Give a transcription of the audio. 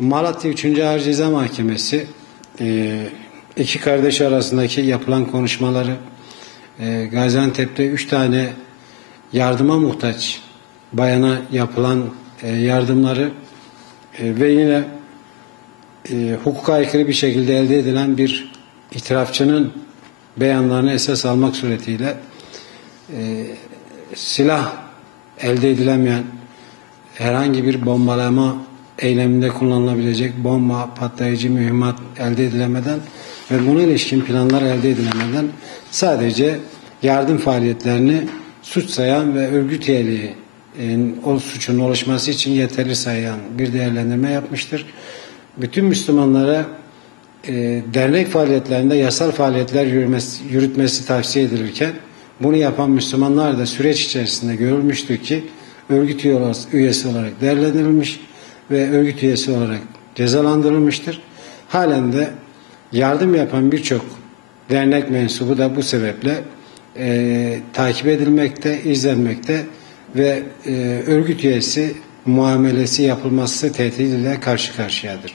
Malatya 3. Ağır Ceza Mahkemesi iki kardeş arasındaki yapılan konuşmaları, Gaziantep'te 3 tane yardıma muhtaç bayana yapılan yardımları ve yine hukuka aykırı bir şekilde elde edilen bir itirafçının beyanlarını esas almak suretiyle silah elde edilemeyen, herhangi bir bombalama eyleminde kullanılabilecek bomba, patlayıcı mühimmat elde edilemeden ve buna ilişkin planlar elde edilemeden sadece yardım faaliyetlerini suç sayan ve örgüt üyeliği o suçun oluşması için yeterli sayan bir değerlendirme yapmıştır. Bütün Müslümanlara dernek faaliyetlerinde yasal faaliyetler yürütmesi tavsiye edilirken bunu yapan Müslümanlar da süreç içerisinde görülmüştür ki örgüt üyesi olarak değerlendirilmiş ve örgüt üyesi olarak cezalandırılmıştır. Halen de yardım yapan birçok dernek mensubu da bu sebeple takip edilmekte, izlenmekte ve örgüt üyesi muamelesi yapılması tehdidiyle karşı karşıyadır.